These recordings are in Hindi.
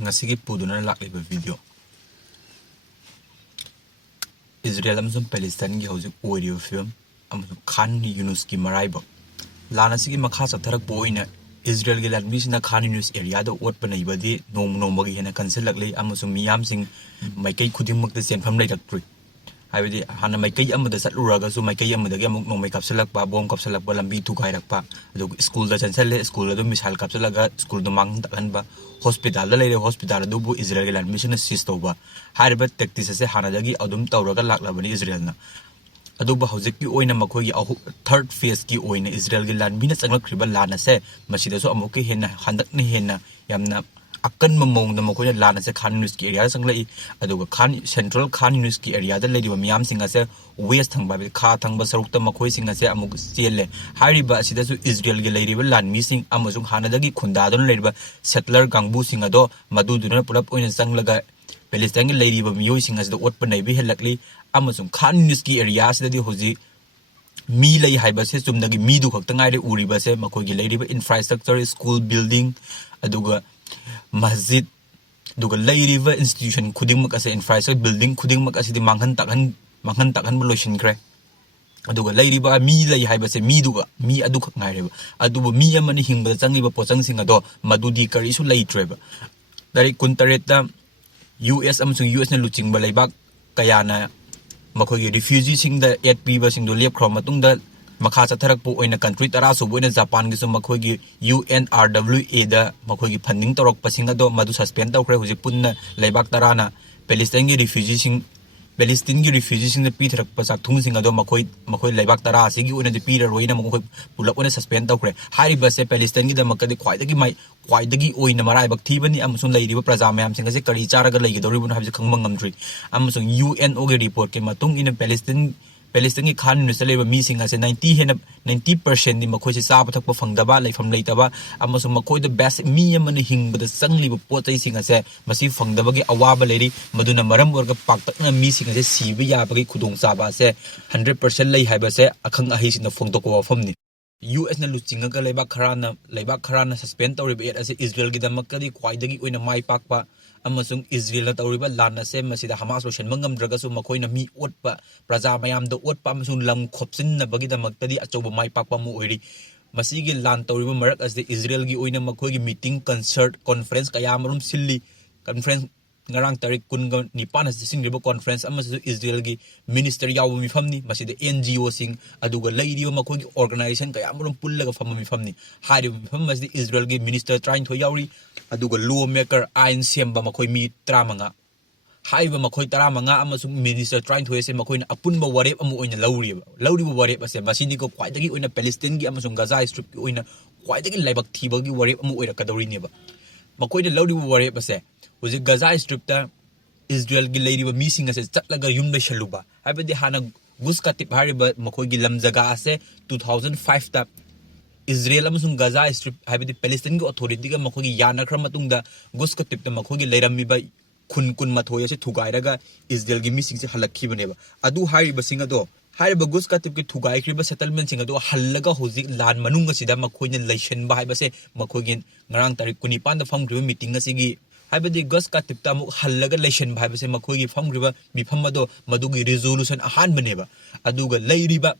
ngasi puduna lakliba video Israel amsum Palestine gi hauzik oiriba film amsum Khan Yunus ki maraiba lana sigi makha satharak boina Israel gi landmi sina Khan Yunus area da ot panai badi nom bagi hena cancel laklei amsum miyam sing maikai khuding makta senfam lai laktri हाइबदी हाना माइकई अमदा सत्लुरागा सु माइकई अमदा गे अमुक नोमै कापसलकपा बोम कापसलकपा लंबी थुखाइरकपा अदु स्कूल दा चनसले स्कूल अदु मिसाइल कापसलगा स्कूल द मांग तखनबा हॉस्पिटल दा लेरे हॉस्पिटल अदुबु इजराइल गे लैंड मिशन असिस्ट तौबा हाइबा टैक्टिस से हाना दगी अदुम तौरगा लाक्लाबनी इजराइल ना अदुबा हौजिक की ओइना मखोगी थर्ड फेज की ओइना इजराइल गे लैंड मिना चंगलखरिबा लाना से मसिदसु अमुक हेना हंदकने हेना यामना अकन ममोंग मखोय लाना से खान न्यूज की एरिया संगलई अदुगा खान सेंट्रल खान न्यूज की एरिया दा लेदिबा मियाम सिंगा से वेस्ट थंगबा खा थंगबा सरुक मखोय सिंगा से अमुक चेले हारिबा असिदसु इजराइल गे लेरिबा लानमी सिंग अमसुंग हानादगी खुंदा दन लेरिबा सेटलर गांगबु सिंगा दो मदुदुना पुलप ओइन संगलगा पैलेस्टाइन गे लेरिबा मियोय सिंगा से ओट पनैबि हेलकली अमसुंग खान न्यूज की एरिया से होजी मी लई हाइबा से चुमदगी मी दु खक्ता ngaire उरिबा से मखोय गे लेरिबा इंफ्रास्ट्रक्चर स्कूल बिल्डिंग अदुगा मस्जिद दुगा लेरिबा इंस्टीट्यूशन खुदिंगमक असे इंफ्रास्ट्रक्चर बिल्डिंग खुदिंगमक असे मांगहन तखन लोइसिनख्रे अदुगा लेरिबा मी लई हाइबा से मी दुगा मी अदु खक ngaइरेबा अदुबो मी अमनि हिंगबा चंगिबा पोचंग सिंग अदो मदुदी करिसु लेइट्रेबा दारि कुंतरेता यूएस अमसुंग यूएस ने लुचिंगबा लेबाक कयाना मखोगी रिफ्यूजी सिंग द एट पीबा सिंग दो लेपख्रो मतुंग द मखा चथरकपो ओइना कंट्री तरा सुबोइना जापान गिसु मखोगी UNRWA दा मखोगी फंडिंग तौरक पसिंग अदो मदु सस्पेंड तौखरे हुजि पुन्ना लेबाक तराना पैलेस्टाइन गी रिफ्यूजी सिंग पैलेस्टाइन गी रिफ्यूजी सिंग द पीथरक पसाक थुंग सिंग अदो मखोई लेबाक तरा सिगी ओइना दि पीर रोइना मखोई पुलप ओइना सस्पेंड तौखरे हारिबा से पैलेस्टाइन गी द मकदि ख्वाइदगी ओइना मराइबक थीबनी अमसुंग लेरिबा प्रजा मयाम सिंग से करी चारगा लेगिदौरिबन हाबिस खंगमंग ngमद्रि अमसुंग UNO गे रिपोर्ट के मतुंग इन पैलेस्टाइन की खान न्यूज लेबा मीसिंग असे 90% नि मखोइ से चाब थकप फंगदबा लेफम लेतबा अमसुंग मखोइ द बेस्ट मी अमन हिंगबद संगलिबा पोतै सिंग असे मसी फंगदबगी अवाबा लेरि मदुना मरम वर्ग पाक्तकना मीसिंग असे सीबा याबगी खुदोंग चाबा से 100% लै हाइबा से अखंग अहिसिन फोंगतोको वफमनि US na luchinga leibak kharana suspend tawriba et ase Israel gi damakadi khwaidagi oina mai pakpa amasung Israel na tawriba lana se masida Hamas lo shen mangam draga su makoina mi otpa praja mayam do otpa amasung lam khopsin na bagi damaktadi achoba mai pakpa mu oiri masigi lan tawriba marak ase Israel gi oina makoi gi meeting concert conference kaya marum silli conference ngarang tarik kun nipan as singriba conference amasu Israel gi minister yawu mifamni masida NGO sing aduga leiriba makoi gi organization kaya marum pullaga famma mifamni hari mifam masida Israel gi minister trying to yauri aduga lawmaker ain semba makoi mi tramanga haiba makoi taramanga amasu minister trying to ese makoi na apunba warep amu oina lauriba warep ase masini ko kwaidagi oina Palestine gi amasu Gaza strip gi oina kwaidagi laibak thiba gi warep amu oira kadori neba makoi na lauriba warep ase उसे गजा स्ट्रिप ता इजराइल की लेरिबा मीसिंग असे चटलगा युम ले शलुबा हाबदि हाना गुस का टिप हारिबा मखोय गी लम जगा असे 2005 ता इजराइल अमसुंग गजा स्ट्रिप हाबदि पैलेस्टाइन की अथॉरिटी का मखोय गी यानाख्र मतुंग दा गुस का टिप ता मखोय गी लेरमिबा खुन मथोय असे थुगाइरागा इजराइल की मीसिंग से हलखिबनेबा अदु हारिबा सिंग अदो हारिबा गुस का टिप की थुगाइख्रिबा सेटलमेंट सिंग अदो हल्लगा होजि लान मनुंग असिदा मखोय ने लैशन बा हाइबसे मखोय गी ngarang tarik kunipan da famgriba meeting asigi हाइबदि गस का टिप्ता मु हल्लगा लेशन भाइबसे मखोगी फमग्रिबा मिफमदो मदुगी रिजोल्यूशन अहान बनेबा अदुगा लेरिबा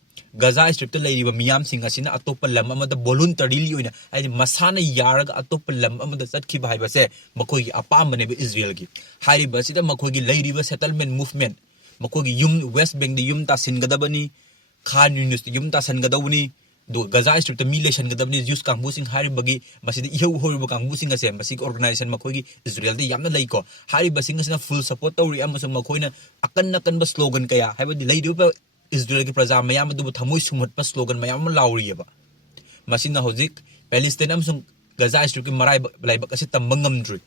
गजा स्ट्रिप त लेरिबा मियाम सिंग असिना अतोप लम अमद वॉलंटरीली ओइना आइदि मसाना यारगा अतोप लम अमद चटखि भाइबसे मखोगी अपाम बनेबा इजराइल की हारिबा सिदा मखोगी लेरिबा सेटलमेंट मूवमेंट मखोगी युम वेस्ट बैंक दि युम तासिनगदबनी खान यूनिस युम तासनगदबनी दो गजा स्ट्रिप मी लेशन गदबनी जूस कांगबु सिंग हारिबगी मसिदि इहौ होरिबा कांगबु सिंग असे मसिक ऑर्गेनाइजेशन मखोगी इजराइल दि यामना लैको हारिबा सिंग असिना फुल सपोर्ट तौरी अमसुंग मखोइना अकन स्लोगन कया हाइबदि लैदिबा इजराइल की प्रजा मयाम दुबु थमोय सुमहटपा स्लोगन मयाम लाउरियबा मसिना होजिक पैलेस्टाइन अमसुंग गजा स्ट्रिप की मराइ लाइबक असे तंबंगमद्रि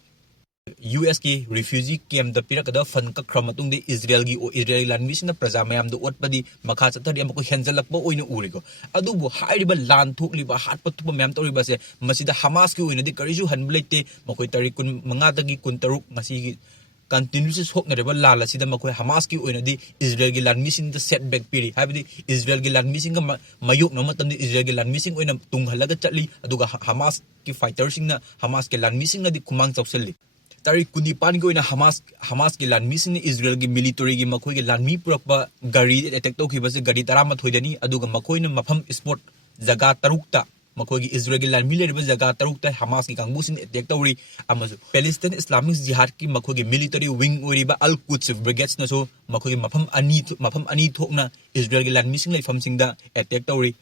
US की रिफ्यूजी कैम्प द पिरकदा फन का क्रमतुंग दे इजराइल लानमिसना प्रजा मयाम दो ओटपदी मखा चथरि अमको हेंजलकबो ओइना उरिगो अदुबो हाइरिबा लान थोकलिबा हाटपतुबा मयाम तौरिबा से मसिदा हमास की ओइना दि करिजु हनबलेते मखोय तारिक कुन मंगा दगी कुन तरुक ngasi gi continuous hoknareba lala sida makhoi Hamas ki oina di Israel gi land missing the setback piri habdi Israel gi land missing ga mayuk no matam di Israel gi land missing oina tunghalaga chatli aduga Hamas ki fighters sing na Hamas ke land missing na di kumang chawselli तारीख 19 की हमास की लानमी सिंह इजराइल की मिलिटरी की मखोई की लानमी पुरप गाड़ी अटैक तौखिबसे गाड़ी 13 अदुगा मखोई न मफम स्पॉट जगह तरुकता मखोई की इजराइल की लानमी लेरिबा जगह तरुकता हमास की कांगबू सिंह अटैक तौरी अमसु पैलेस्टाइन इस्लामिक जिहाद की मखोई की मिलिटरी विंग ओरिबा अल कुद्स ब्रिगेड्स नसो मखोई की मफम अनी थोकना इजराइल की लानमी सिंह लेफम सिंहदा अटैक तौरी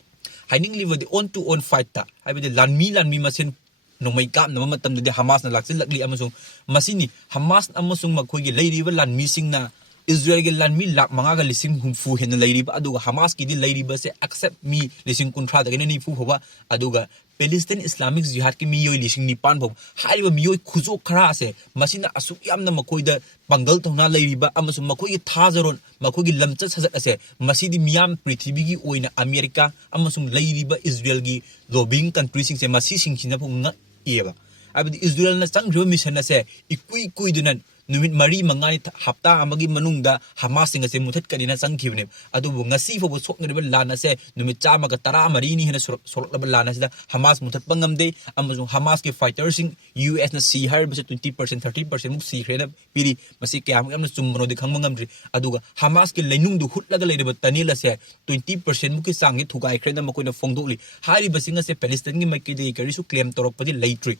हाइनिंग लिबदी ऑन टू ऑन फाइट ता हाइबदि लानमी मसेन नोंमै कामनबा मतमदि हमासना लाक्सिलक्ली अमसुंग मसिनी हमास अमसुंग मखोइगी लैरिबा लानमी सिंगना इजराइल के लानमी लाख 5 लिसिंग हुमफु हेन लैरिबा अदुगा हमास की दि लैरिबा से एक्सेप्ट मी लिसिंग 19 दगने निफु होबा अदुगा पैलेस्टाइन इस्लामिक जिहाद की मियोय लिसिंग निपान भो हारिबा मियोय खुजो खरा से मसिना असुक यामना मखोइदा पंगल तौना लैरिबा अमसुंग मखोइगी थाजरोन मखोइगी लमचत सजत असे मसिदि मियाम पृथ्वीगी ओइना अमेरिका अमसुंग लैरिबा इजराइल की लोबिंग कंट्री सिंग से मसि सिंगसिना फुंगा एबा अबदि इजराइल न चंग्रो मिशन असे इकुई कुइदुना नुमित मरी मंगानी हप्ता अमगी मनुंगदा हमास सिंग से मुथत करिना चंगखिबने अदुबु ngasi फोबो सोकनरिबा लाना से नुमित चामा का 10 मरी नि हेना सोरलबा लाना से हमास मुथत पंगमदे अमजु हमास के फाइटर सिंग यूएस न सी हर बसे 20% 30% मुक सी खरेना पिरी मसी क्याम यामना चुमनो दि खंगमंगमद्रि अदुगा हमास के लैनुंग दु हुटलगा लेरबा तनेला से 20% मुक सांगे थुगाई खरेना मकोइना फोंगदोली हारि बसिंग से पैलेस्टाइन की माइकेदे करिसु क्लेम तोरकपदि लैट्रि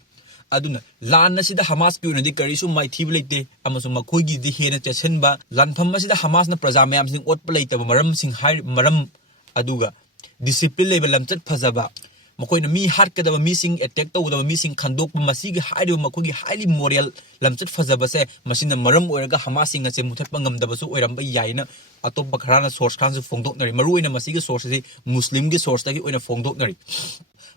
अदुना लान असिदा हमास की उनदि करिसु माइथीब लेते अमसु मखोइगी दि हेना चेसनबा लानफम असिदा हमास न प्रजा मयाम सिंग ओटप लेतब मरम सिंग हाइ मरम अदुगा डिसिप्लिन लेबल लमचत फजबा मखोइना मी हाट कदब मी सिंग अटैक तौदब मी सिंग खंदोक मसीगी हाइदो मखोइगी हाइली मोरल लमचत फजबा से मसिना मरम ओरगा हमास सिंग से मुथत पंगमदबसु ओरम याइना अतोप खराना सोर्स खान से फोंदोकनरि मरुइना मसीगी सोर्स से मुस्लिम की सोर्स तगी ओइना फोंदोकनरि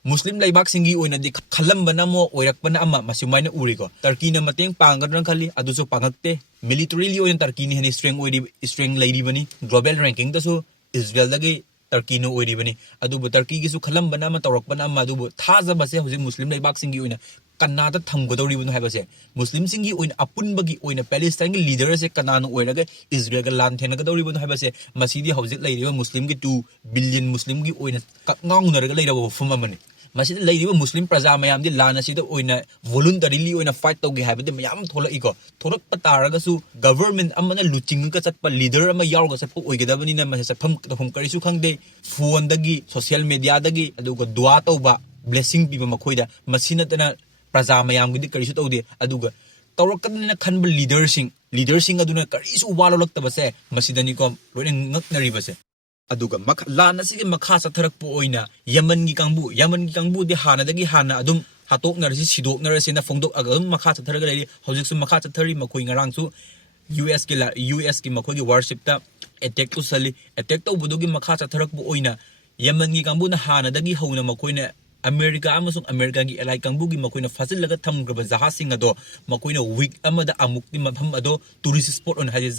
मुस्लिम लाइबाक सिंगी ओइनादि खलंबना मो ओइरकपना अमा मसिमाइना उरिको टर्की न मतेंग पांगदन खली अदुसो पांगकते मिलिटरीली ओइन टर्की नि हेनि स्ट्रेंग लैरिबनी ग्लोबल रैंकिंग दसो इजराइल दगे टर्की न ओइरिबनी अदुबु टर्की गिसु खलंबना अमा तौरकपना अमा अदुबु थाजबसे हुजि मुस्लिम लाइबाक सिंगी ओइना कन्नादा थंगदौरिबनु हाइबसे मुस्लिम सिंगी ओइन अपुनबगी ओइन पैलेस्टाइन की लीडर से कनानो ओइरगे इजराइल का लान थेनगदौरिबनु हाइबसे मसीदी हौजिक लैरिबा मुस्लिम की 2 बिलियन मुस्लिम की ओइन कक्ंगाउनरगा लैरबा फुम अमने मसीद लैरिबा मुस्लिम प्रजा मयाम दि लान असिदा ओइना वॉलंटरीली ओइना फाइट तौगे हाइबदि मयाम थोलइको थोरक पतारगसु गवर्नमेंट अमना लुचिंग का चटप लीडर अमा यावगा चटप ओइगदबनिना मसे चटफम तफम करिसु खंगदे फोन दगी सोशल मीडिया दगी अदुगा दुआ तौबा ब्लेसिंग पीबा मखोइदा मसिनतना प्रजा मयाम गिदि करिसु तौदे अदुगा तौरकदना खनब लीडरसिंग अदुना करिसु वालोलक्तबसे मसिदनिको लोइन ngaknaribase अदुगा लान असिगे मखा चथरकपो ओइना यमन की कांगबू दि हानादगी हाना अदुम हातोकनरसि सिदोकनरसिना फोंदोक अगम मखा चथरगा लेरि हौजिकसु मखा चथरी मखोइ ngarangsु यूएस की मखोइ की वारशिप ता अटैक तो सली अटैक तो बुदुगी मखा चथरकपो ओइना यमन की कांगबूना हानादगी हौना मखोइना अमेरिका अमसुंग अमेरिका की एलाई कांगबूगी मखोइना फाजिलगा थमग्रबा जहाजसिंग अदो मखोइना वीक अमदा अमुक्ति मफम अदो टूरिस्ट स्पॉट ओन हाजे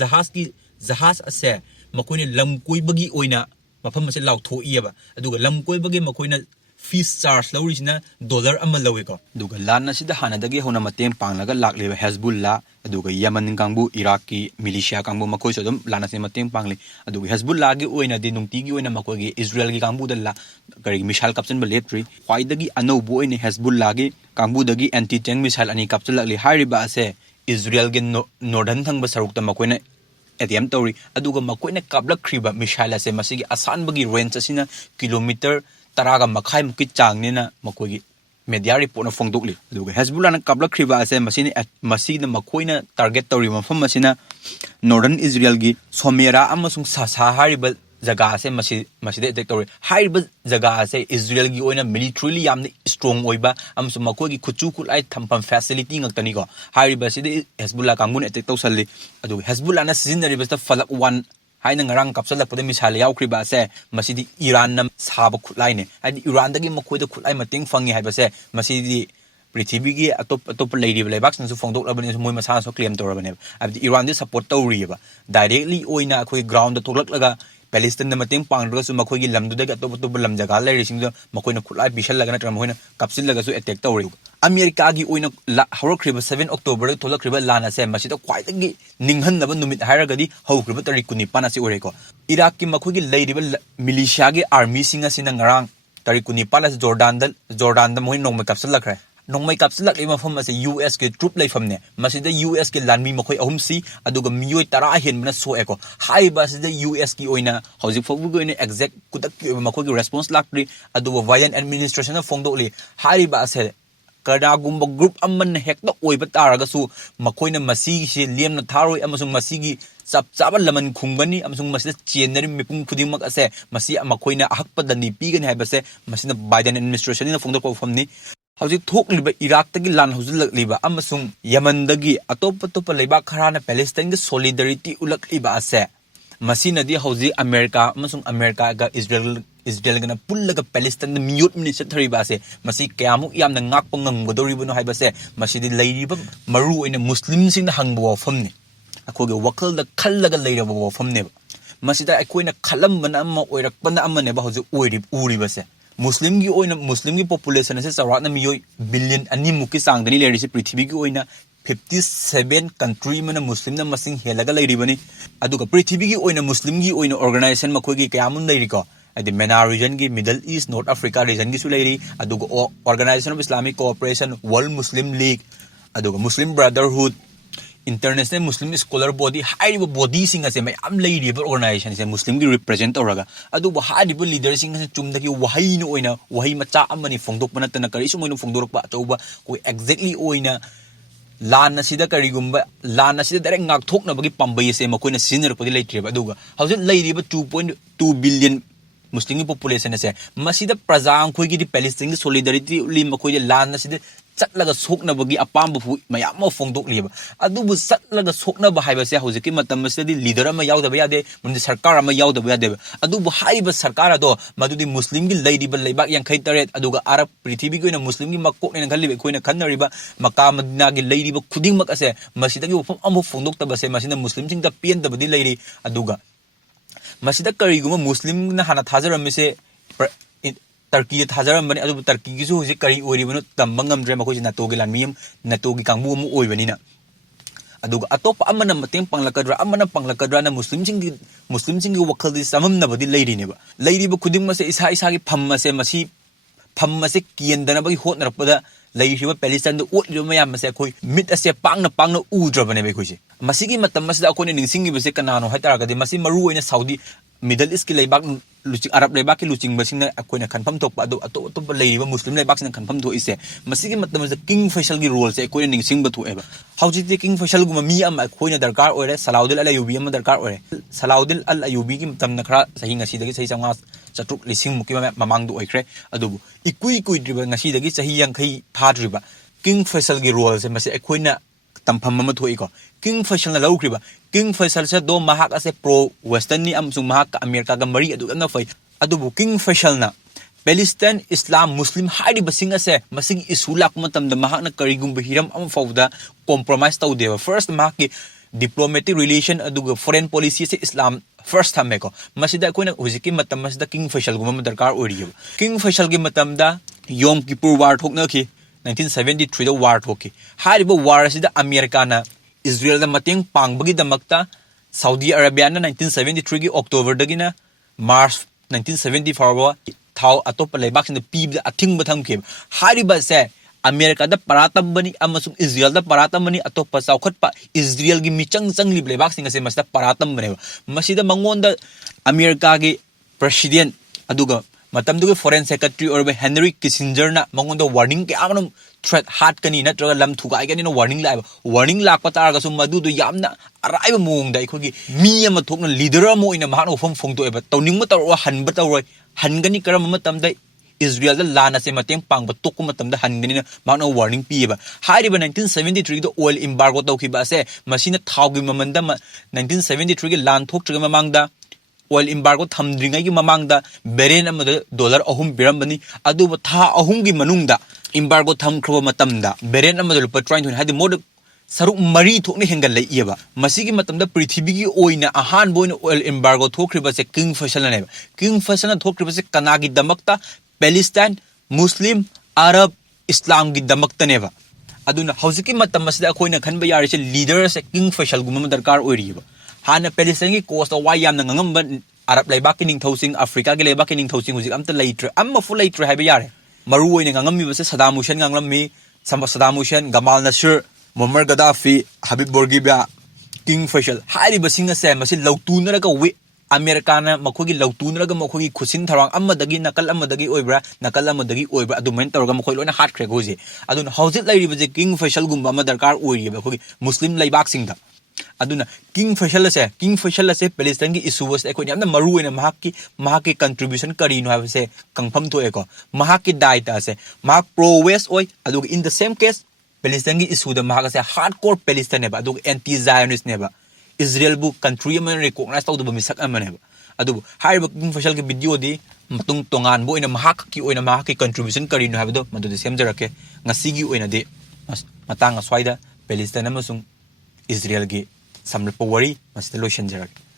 जहाज असे मखोइना लम कोइबगी ओइना मफम असे लाउथोइयबा अदुगा लम कोइबगी मखोइना फीस चार्ज लौरिसिना डॉलर अमा लवेको दुगा लान असिदा हानादगी होना मतें पांगलगा लाक्लेबा हेजबुल्ला अदुगा यमन कांगबू इराक की मिलिशिया कांगबू मखोइसो दम लान असे मतें पांगले अदुगा हेजबुल्ला गी ओइना दि नुंगतिगी ओइना मखोइगी इजराइल की कांगबू दला करी मिसाइल कैप्चन बलेट्री ख्वाइदगी अनौबो ओइने हेजबुल्ला गी कांगबूदगी एंटी टैंक मिसाइल अनि कैप्चन लाक्ले हारिबा असे इजराइल गे नॉर्दर्न थंगबा सरुकता मखोइना एटीएम तौरी अदुगा मखोइना काबलखरिबा मिसाइल असे मसिगी आसानबगी रेंज असिना किलोमीटर 10 मखाई मुकी चांगनेना मखोइगी मीडिया रिपोर्ट न फोंदोकली अदुगा हेजबुल्ला न काबलखरिबा असे मसिना मखोइना टारगेट तौरी मफम मसिना नॉर्दर्न इजराइल गी सोमेरा अमसुंग सासा हारिबा जगह से मसिदे अटैक तौरी हारिबा जगह से इजराइल की ओइना मिलिटरीली यामने स्ट्रांग ओइबा अमसु मखोइगी खुचु खुलाई थंपम फैसिलिटी ngaktaniko हारिबा सिदे हेजबुल्ला कांगबुन अटैक तौसल्ली अदु हेजबुल्ला न सिजनरिबा फलक 1 हाइना ngarang kapsalakpade misal yaukriba se masidi iran nam sab khulai ne hadi iran dagi mokhoida khulai mating fangi haibase masidi पृथ्वी की अतोप लेरी लेबाक सु फोंदोक लबने मोय मसा सो क्लेम तोरबने अब इरान दे सपोर्ट तौरीबा डायरेक्टली ओइना अखोय ग्राउंड द तोलक लगा पैलेस्टाइन मतें पांगरगा सु मखोय की लमदुदे अतोप लम जगा लेरिसिंग मखोयना खुलाई बिशल लगा नत्र मखोयना कपसिल लगा सु अटैक तौरी अमेरिका की ओइना हरखरिबा 7 अक्टोबर थोलखरिबा लाना से मसिदा ख्वाइदगी निंगहनबा नुमित हायरगदी हौखरिबा तारीख 19 असि ओरेको इराक की मखोय की लेरिबा मिलिशिया की आर्मी सिंग असिना ngarang तारीख 19 जोर्डान मोय नोंग कपसल लखरे nongmai kapsilak le mafam ase US ke troop leifamne masida US ke lanmi makhoi ahum si aduga miyoi tara hen bana so eko hai ba sida US ki oina hauji fogu go ne exact kudak makhoi ki response lakri aduga Biden administration na fongdo le hai ba ase kadagumba group amman hekta oiba taraga su makhoi na masi se lemna tharoi amasung masigi chap chaba laman khungbani amasung masida chenari mipung khudimak ase masi makhoi na ahakpa dani pigani hai ba se masina Biden administration na fongdo ko famni hauji thokliba Iraq tagi lan huzulakliba amasung Yemen dagi atop leiba kharana Palestine ga solidarity ulakliba ase masina di hauji America amasung America ga Israel gana pullaga Palestine miyot mini sathariba ase masi kyamu yamna ngakpa ngamgodoribo no haiba se masidi leiriba maru oina muslim sing na hangbo famni akoge wakal da khallaga leiraba famne masida akoina khalambana amma oirakpana amma ne ba hauji uriba se Muslim ki population ase charat na miyoi billion ani muki sangdani leri se prithvi ki oina 57 country mana Muslim na masing helaga leiribani aduga prithvi ki oina Muslim ki oina organization makhoi ki kyamun leiri ko adi MENA region ki Middle East North Africa region ki su leiri aduga Organization of Islamic Cooperation World Muslim League aduga Muslim Brotherhood International Muslim Scholar Body high body sing as a may am lady organization is a Muslim represent oraga adu hadi leader sing as a chum the wahi no oina wahi macha amani fongdok manatana karisum no fongdok ba choba ko exactly oina lana sida karigumba lana sida direct ngak thok na bagi pambai se makoina senior podi leitre ba aduga hausen lady 2.2 billion Muslim population ase masida prajang khoi gi Palestine solidarity lim khoi lana sida chatlaga sokna bagi apam bu mayam ma fongdok liba adubu chatlaga sokna ba haiba se hojiki matam masdi leader ma yaw da ba yade mun sarkar ma yaw da ba yade adubu haiba sarkar ado madudi muslim gi lady ba leibak yang khai taret aduga arab prithvi gi na muslim gi makok ne khali be khoina khanariba makka madina gi lady ba khuding mak ase masida gi ufam amu fongdok ta ba se masina muslim sing da pen da badi lady aduga masida kariguma muslim na hana thajaram se Turkey thajaram bani adu Turkey gi su hoji kari oribano tambangam dre makoi nato gi lanmiyam nato gi kangbu mu oibani na aduga atop amana mateng panglakadra na muslim sing gi wakal di samam na badi leiri ne ba leiri ba khuding ma se isa gi phamma se kiendana bagi hot narpada leiri ba Palestine do ot lo mayam se khoi mit ase pangna udra bane be khoi se masigi matam masida akone ningsing gi be se kanano haitara ga de masi maru oina Saudi Middle East ki leibak luching Arab leibak ki luching basing na akoina khanpham thok pa do atop leiba Muslim leibak sing khanpham tho ise masigi matam se King Faisal gi role se akoina ningsing ba thu eba hauji te King Faisal guma mi am akoina darkar ore Salahuddin al-Ayyubi am darkar ore Salahuddin al-Ayyubi ki matam na khara sahi ngasi dagi sahi changa chatruk lising muki mamang do oikre adubu ikui driba ngasi dagi sahi yang khai phadriba King Faisal gi role se masi akoina tampham ma thoi ko King Faisal na laukriba King Faisal se do mahak ase pro western ni amsung mahak America ga mari adu na fai adu King Faisal na Palestine Islam Muslim haidi basing ase masing isulak matam da mahak na karigum hiram am fawda compromise taw deva first mahak ki diplomatic relation adu foreign policy se Islam first time ko masida ko na hujiki matam masida King Faisal gum darkar ori King Faisal gi matam da Yom Kippur war thok na ki 1973 da war thoki haribo war asida America na Israel da mateng pangbagi damakta Saudi Arabia na 1973 gi October dagina March 1974 thau atop leibak sin pi da athing batham ke hariba se America da paratam bani amasung Israel da paratam bani atop pa saukhat pa Israel gi michang li leibak sing ase masda paratam bane masida mangon da America gi president aduga matam du foreign secretary or Henry Kissinger na mangon da warning ke amanum threat hat kani na traga lam thuga ai kani no warning lak patar ga sum madu du yamna arai ba mong dai khogi mi ama thokna leader mo ina ma no fom phong to eba tawning ma taw han ba taw roi han gani karam matam dai Israel da lana se mateng pang ba tok matam da han gani na ma no warning pi eba hari ba 1973 do oil embargo taw ki ba se masina thau gi mamanda 1973 gi lan thok triga mamang da oil embargo thamdringai gi mamang da beren am dollar ahum biram bani adu ba tha ahum gi manung da embargo tham khro matam da beren am lupa trying to hadi mod saruk mari thokne hengal lai yeba masigi matam da prithvi gi oina ahan boina oil embargo thokriba se King Faisal ne King Faisal na thokriba se kana gi damakta Palestine Muslim Arab Islam gi damakta ne ba aduna hausiki matam masida koina khanba yari se leader se King Faisal gum darkar oiriba hana Palestine gi coast wa yam na ngam ban Arab leibak ki ning thosing Africa gi leibak ki ning thosing hujik amta leitre amma fu leitre haiba yare maru oina ngam mi ba se Saddam Hussein ngam mi Saddam Hussein, Gamal Nasser, Muammar Gaddafi, Habib Bourguiba, King Faisal हारिबसिंग असे मसि लौतुनरगा वे अमेरिकाना मखोगी लौतुनरगा मखोगी खुसिन थरांग अमदगी नकल अमदगी ओइब्रा नकल अमदगी ओइब्रा अदुमेन तौरगा मखोई लोना हाटख्रे गोजे अदुन हौजिक लैरिबजे किंग फैसल गुम्बा अमा दरकार ओइरिबा मखोगी मुस्लिम लैबाकसिंगदा अदुना किंग फैसल असे पैलेस्टाइन की इशू वस एकोनि यामना मरु ओइना महाकी कंट्रीब्यूशन करिनो हाबसे कंफर्म थोएको महाकी दायित्व असे महाक प्रो वेस्ट ओइ अदुग in the same case Palestine की इशू द महाक असे हार्डकोर पैलेस्टाइन नेबा अदुग एंटी जायनिस्ट नेबा इजराइल बु कंट्री में रिकॉग्नाइज तौदब मिसक अमनेबा अदुब हारिब किंग फैसल के वीडियो दी मतुंग तोंगान बो ओइना महाकी कंट्रीब्यूशन करिनो हाबदो मदुदे सेमजरके ngasi ओइना दे मतंग अस्वाइदा पैलेस्टाइन अमसुंग इजराइल की समरप वरी मस्त लोशन जरके